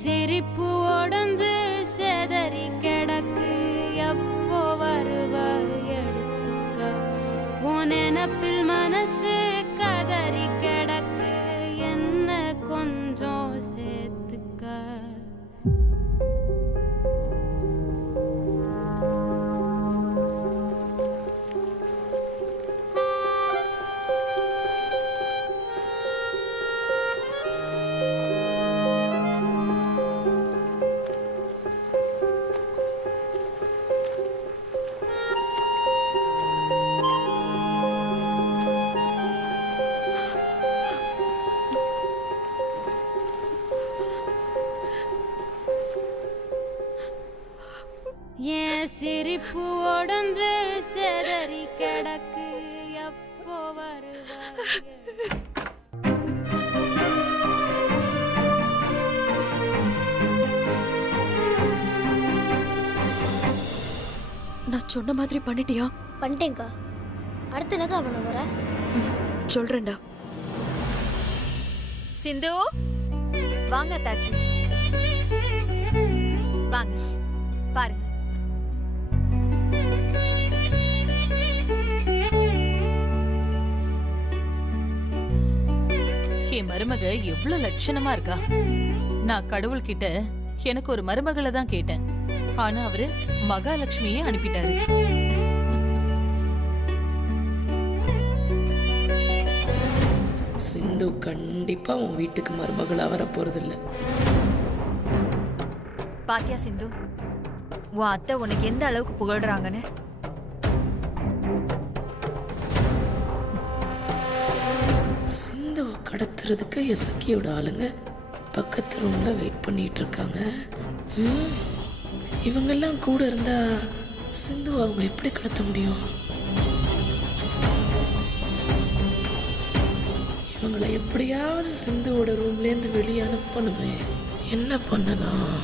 சிரிப்பு உடஞ்சு செதறி கிடக்கு எப்போ வருவ எடுத்துக்க உன் நினப்பில் மனசு கதறி கிடக்கு என்ன கொஞ்சம் சேர்த்துக்க ஏன் சிரிப்பு உடஞ்சு செதறி கிடக்கு எப்போ வருவ நான் சொன்ன மாதிரி பண்ணிட்டியா? பண்ணிட்டேங்க்கா. அடுத்து என்னக்கா பண்ண போற? சொல்றேன்டா. சிந்து வாங்க தாச்சி, வாங்க பாருங்க. என் மருமக எவ்வளவு லட்சணமா இருக்கா. நான் கடவுள்கிட்ட எனக்கு ஒரு மருமகளை தான் கேட்டேன். ஆனா அவரு மகாலட்சுமியே அனுப்பிட்டாரு. சிந்து கண்டிப்பா உன் வீட்டுக்கு மருமகளா வர போறதில்ல. பாத்தியா சிந்து, உன் அத்தை உனக்கு எந்த அளவுக்கு புகழ்றாங்கன்னு. சிந்துவை கடத்துறதுக்கு எசக்கியோட ஆளுங்க பக்கத்து ரூம்ல வெயிட் பண்ணிட்டு இருக்காங்க. இவங்கெல்லாம் கூட இருந்தா சிந்து அவங்க எப்படி கடத்த முடியும்? இவங்களை எப்படியாவது சிந்துவோட ரூம்லேருந்து வெளியே அனுப்பணுமே. என்ன பண்ணலாம்?